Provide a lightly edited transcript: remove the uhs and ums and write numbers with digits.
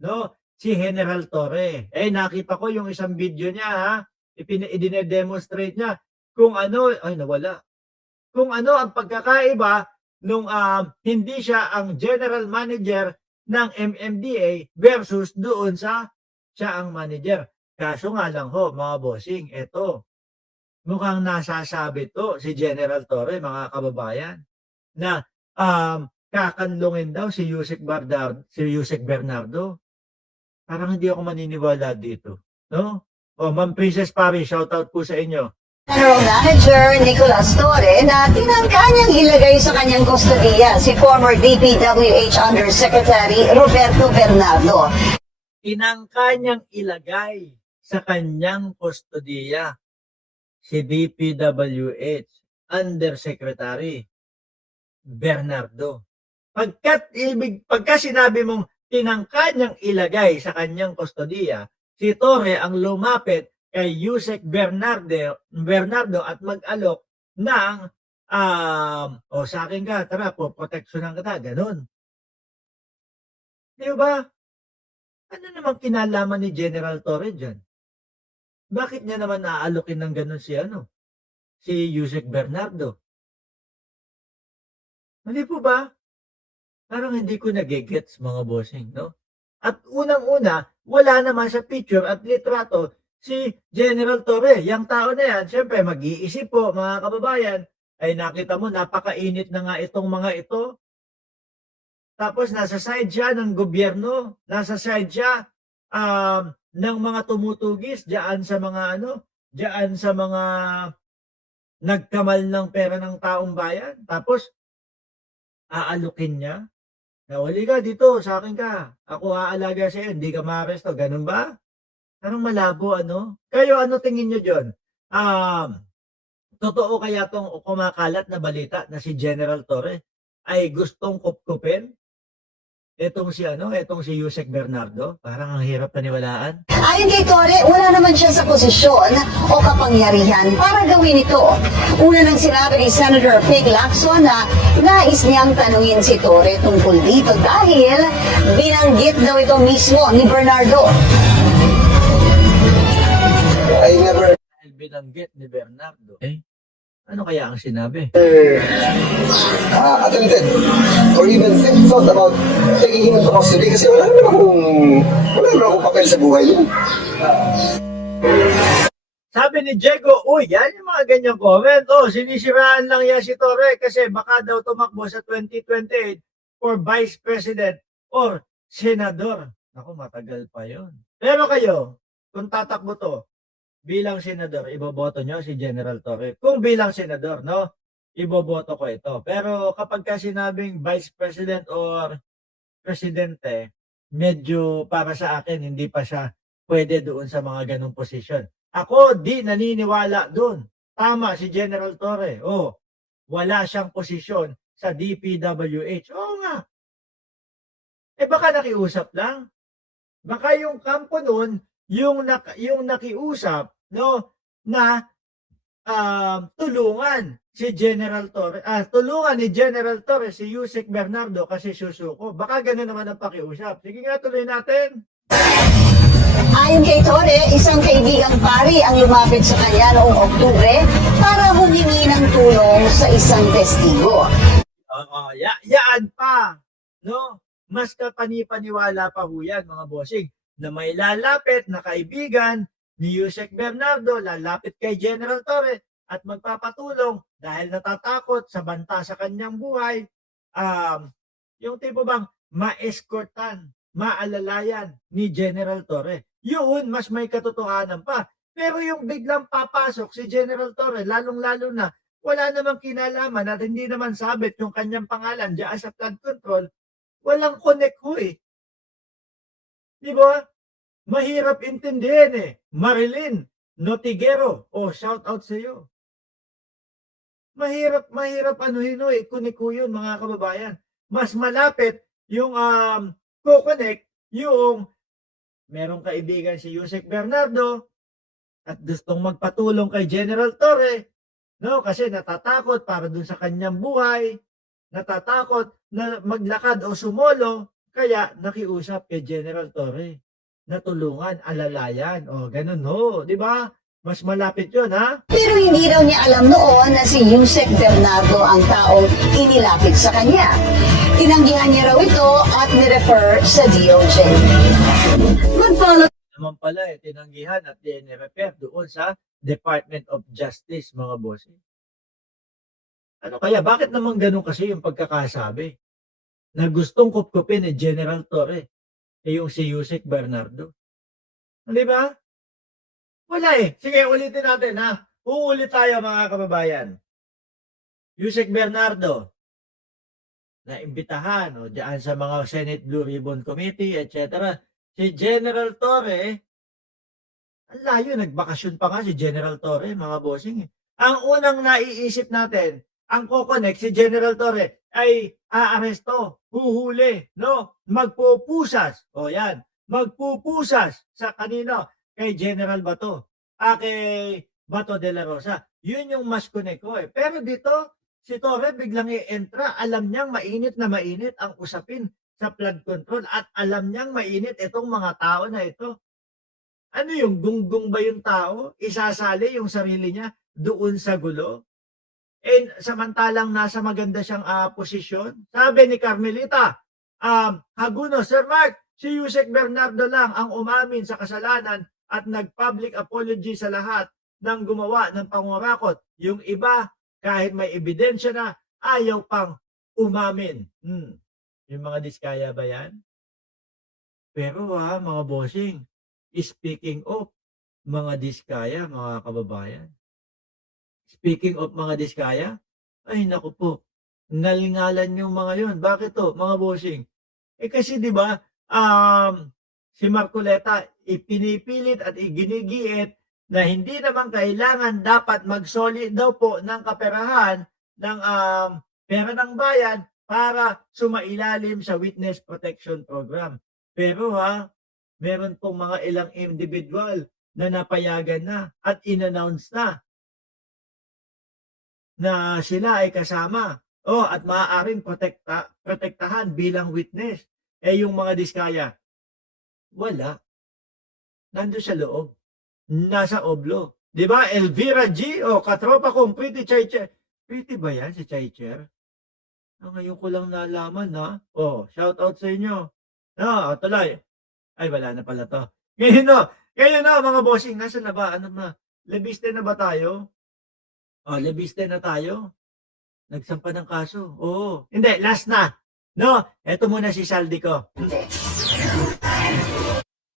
no? Si General Torre. Nakita ko yung isang video niya, ha? Idine-demonstrate niya kung ano, ay nawala. Kung ano ang pagkakaiba nung hindi siya ang general manager ng MMDA versus doon sa siya ang manager. Kaso nga lang ho, mga bossing, eto, mukhang nasasabi to si General Torre, mga kababayan, na kakanlungin daw si Yusek Bernardo. Parang hindi ako maniniwala dito, no? Ma'am Princess Pari, shoutout po sa inyo. General Manager Nicolas Torre na tinangka niyang ilagay sa kanyang kustodiya si former DPWH Undersecretary Roberto Bernardo. Tinangka niyang ilagay sa kanyang kustodiya si DPWH Undersecretary Bernardo. Pagka sinabi mong tinangka niyang ilagay sa kanyang kustodiya, si Torre ang lumapit kay Yusek Bernardo at mag-alok ng sa akin ka, tara po, proteksyonan kita, ganun. Di ba? Ano naman kinalaman ni General Torre dyan? Bakit niya naman aalokin ng ganun si Yusek Bernardo? Hindi po ba? Parang hindi ko nagigets, mga bossing, no? At unang-una, wala naman sa picture at litrato si General Torre. Yang tao na yan, syempre mag-iisip po, mga kababayan, ay nakita mo, napakainit na nga itong mga ito. Tapos nasa side siya ng gobyerno, nasa side siya ng mga tumutugis diyan sa mga nagkamal ng pera ng taong bayan. Tapos aalukin niya. Huli ka dito, sa akin ka. Ako aalaga sa'yo, hindi ka maaresto. Ganun ba? Parang malabo, ano? Kayo, ano tingin nyo dyan? Totoo kaya tong kumakalat na balita na si General Torre ay gustong kupkupin etong si Yusek Bernardo? Parang ang hirap paniwalaan. Ayon kay Torre, wala naman siya sa posisyon o kapangyarihan para gawin ito. Una nang sinabi ni Senator Ping Lacson na nais niyang tanungin si Torre tungkol dito dahil binanggit daw ito mismo ni Bernardo. I never Binanggit ni Bernardo. Ano kaya ang sinabi? attempted or even thought about taking him into custody kasi wala naman akong papel sa buhay niya. Sabi ni Diego, yan yung mga ganyang comment. Sinisiraan lang yan si Torre kasi baka daw tumakbo sa 2028 for Vice President or Senador. Naku, matagal pa yon. Pero kayo, kung tatakbo to, bilang senador, iboboto nyo si General Torre. Kung bilang senador, no, iboboto ko ito. Pero kapag ka sinabing Vice President or Presidente, medyo para sa akin, hindi pa siya pwede doon sa mga ganong posisyon. Ako, di naniniwala doon. Tama si General Torre. Wala siyang posisyon sa DPWH. Oo nga. Baka nakiusap lang. Baka yung kampo noon, yung nakiusap, no, na tulungan si General Torre, tulungan ni General Torre si Yusek Bernardo kasi susuko. Baka gano'n naman ang pakiusap. Sige nga, tuloy natin. Ayon kay Torre, isang kaibigang pari ang lumapit sa kanya noong Oktubre para humingi ng tulong sa isang testigo. Yaan pa, no? Mas kapani-paniwala pa ho yan, mga bossing, na may lalapit na kaibigan ni Yusek Bernardo, lalapit kay General Torre at magpapatulong dahil natatakot sa banta sa kanyang buhay. Yung tipo bang ma-escortan, maalalayan ni General Torre. Yun, mas may katotohanan pa. Pero yung biglang papasok si General Torre, lalong-lalo na, wala namang kinalaman at hindi naman sabit yung kanyang pangalan diyan sa flood control, walang connect ho eh. Di ba? Mahirap intindihin Marilyn Notigero, shout out sa iyo. Mahirap kunik ko yun, mga kababayan. Mas malapit yung kukonek yung merong kaibigan si Yusek Bernardo at gustong magpatulong kay General Torre, no? Kasi natatakot para dun sa kanyang buhay, natatakot na maglakad o sumolo Kaya nakiusap kay General Torre na tulungan, alalayan. O, ganun ho. Di ba? Mas malapit yun, ha? Pero hindi raw niya alam noon na si Yusek Bernardo ang taong inilapit sa kanya. Tinanggihan niya raw ito at nirefer sa DOJ. Mag-follow Naman pala, tinanggihan at nirefer doon sa Department of Justice, mga bossing. Ano kaya? Bakit naman ganun kasi yung pagkakasabi? Na gustong kupkupin ni General Torre, yung si Yusek Bernardo. Di ba? Wala eh. Sige, ulitin natin ha. Uulit tayo mga kababayan. Yusek Bernardo, na imbitahan o diyan sa mga Senate Blue Ribbon Committee, etc. Si General Torre, ang layo, nagbakasyon pa nga si General Torre, mga bossing. Ang unang naiisip natin, ang kokonek si General Torre ay aaresto, huhuli, no? Magpupusas. O yan, magpupusas sa kanino? Kay General Bato. Kay Bato de la Rosa. Yun yung mas connect ko eh. Pero dito, si Torre biglang i-entra, alam niyang mainit na mainit ang usapin sa flood control at alam niyang mainit itong mga tao na ito. Ano yung gunggong ba yung tao? Isasali yung sarili niya doon sa gulo? And samantalang nasa maganda siyang posisyon. Sabi ni Carmelita, Haguno, Sir Mark, si Yusek Bernardo lang ang umamin sa kasalanan at nag-public apology sa lahat ng gumawa ng pangurakot. Yung iba, kahit may ebidensya na, ayaw pang umamin. Yung mga diskaya ba yan? Pero mga bossing, speaking of mga diskaya, mga kababayan. Speaking of mga diskaya, ay naku po, ngalingalan yung mga yun. Bakit to, mga bossing? Kasi di ba, si Marcoleta ipinipilit at iginigiit na hindi naman kailangan dapat magsoli daw po ng kaperahan ng pera ng bayan para sumailalim sa Witness Protection Program. Pero meron pong mga ilang individual na napayagan na at in-announce na sila ay kasama. At maaaring protektahan bilang witness. Yung mga diskaya, wala. Nandun sa loob. Nasa oblo. Di ba? Elvira G. Katropa kong Pretty Chaicher. Pretty ba yan si Chaicher? Ngayon ko lang nalaman na. Shout out sa inyo. Tuloy. Ay, wala na pala to. Ngayon na, mga bossing. Nasaan na ba? Ano na? Labiste na ba tayo? Labiste na tayo. Nagsampa ng kaso. Hindi, last na. No, eto muna si Saldi ko.